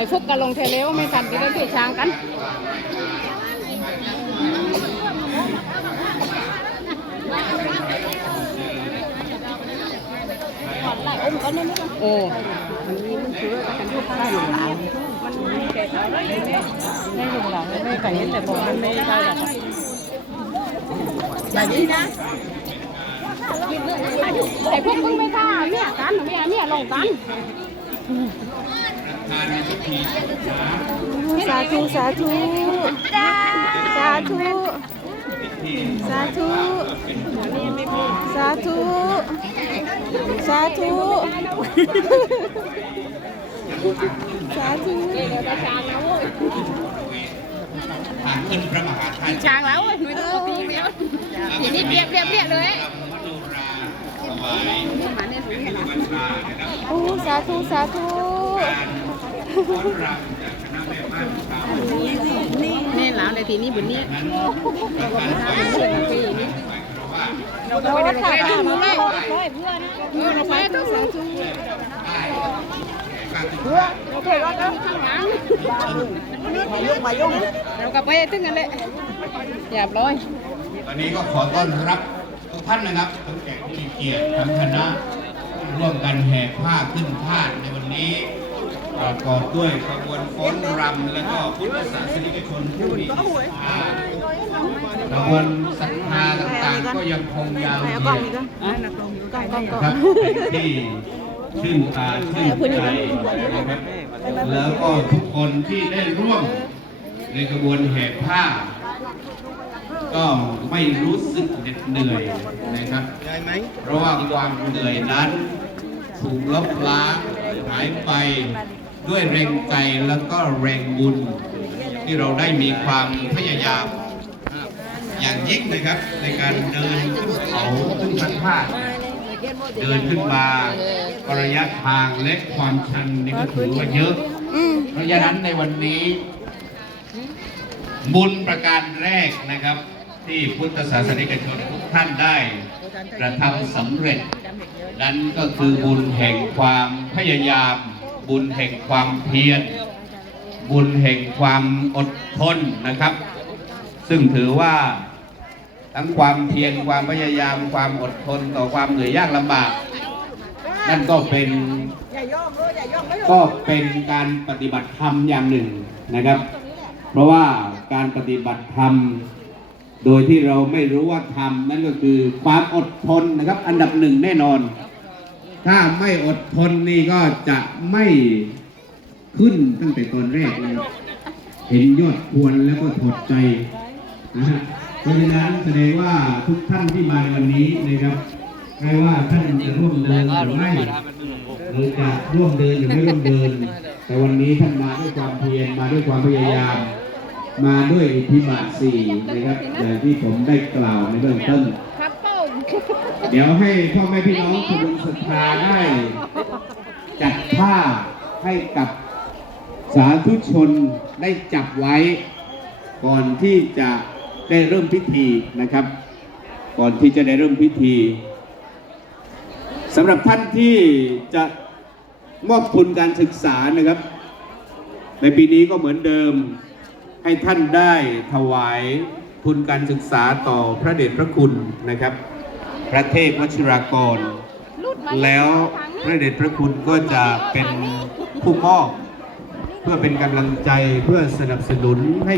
ไปฟุกกันลงเทเลวไม่ทันที่ได้ที่ช้างกันโอ้มันมีมันคือว่ากันทุกข้างหลังมันแก่แล้วไม่ไม่ลงหลังไม่ไก่แต่ผมมันไม่ได้แบบนี้นะไอ้พวกมึงไม่ท่าเนี่ยกันเนี่ยเนี่ยลงกัน สาธุสาธุสาธุสาธุสาธุสาธุสาธุเดี๋ยวจะช้างแล้วเว้ยทางขึ้นพระมหาธาตุช้างแล้วเว้ยหนุ่ยตัวตีเดียวทีนี้เรียบเรียบเรียบเลยมโนราถวายมาเนี่ยสูงขนาดบัญชานะครับโอ้สาธุสาธุการฟ้อ นรำจากคณะแม่บ้านชาวนี่หลานในทีนี้บุญนี้เราก็ไม่ทำเป็นเสียงปีนี้เพราะว่าเราก็ไม่ได้ไปเลยเพื่อนนะเออเราไปต้องสาธุการศึกษาเราไปรถข้างหลังมายุ่งมายุ่งเราก็ไปตึ้งกันเลยหยาบร้อยวันนี้ก็ขอต้อนรับทุกท่านนะครับทั้งแขกผู้มีเกียรติทั้งคณะร่วมกันแห่ผ้าขึ้นธาตุในวันนี้ ประกอบด้วยขบวนฟ้อนรำและก็พุทธศาสนิกชนผู้มีศรัทธาขบวนศรัทธาต่างๆก็ยังคงยาวเหยียดกลงกล้องกล้องนะครับที่ชื่นตาชื่นใจนะครับแล้วก็ทุกคนที่ได้ร่วมในกระบวนแห่ผ้า ก็ไม่รู้สึกเหน็ดเหนื่อยนะครับ เพราะว่าความเหนื่อยนั้นถูกลบล้างหายไป ด้วยแรงใจแล้วก็แรงบุญ ที่เราได้มีความพยายาม อย่างยิ่งนะครับในการเดินขึ้นเขาขึ้นพันธาเดินขึ้นมาระยะทางและความชันนี่ก็ถือว่าเยอะเพราะฉะนั้นในวันนี้ บุญประการแรกนะครับ ที่พุทธศาสนิกชนทุกท่านได้กระทำสำเร็จ นั้นก็คือบุญแห่งความพยายาม บุญแห่งความเพียร บุญแห่งความอดทนนะครับ ซึ่งถือว่าทั้งความเพียรความพยายามความอดทนต่อความเหนื่อยยากลำบาก นั่นก็เป็นก็เป็นการปฏิบัติธรรมอย่างหนึ่งนะครับ เพราะว่าการปฏิบัติธรรม โดยที่เราไม่รู้ว่าธรรมนั่นก็คือความอดทนนะครับ อันดับหนึ่งแน่นอน ถ้าไม่อดทนนี่ก็จะไม่ขึ้นตั้งแต่ตอนแรกนะครับเห็นยอดควรแล้วก็ถอดใจนะฮะเพราะฉะนั้นแสดงว่าทุกท่านที่มาในวันนี้นะครับไม่ว่าท่านจะร่วมเดินหรือไม่หรือจะร่วมเดินหรือไม่ร่วมเดิน แต่วันนี้ท่านมาด้วยความเพียรมาด้วยความพยายาม มาด้วยอิทธิบาทสี่นะครับอย่างที่ผมได้กล่าวในเบื้องต้น เดี๋ยวให้พ่อแม่พี่น้อง คุณศรัทธาได้ จัดผ้าให้กับสาธุชนได้จับไว้ ก่อนที่จะได้เริ่มพิธีนะครับ ก่อนที่จะได้เริ่มพิธีสำหรับท่านที่จะมอบทุนการศึกษานะครับ ในปีนี้ก็เหมือนเดิมให้ท่านได้ถวายทุนการศึกษาต่อพระเดชพระคุณนะครับ พระเทพวชิรากร แล้วพระเดชพระคุณก็จะเป็นผู้มอบเพื่อเป็นกำลังใจเพื่อสนับสนุนให้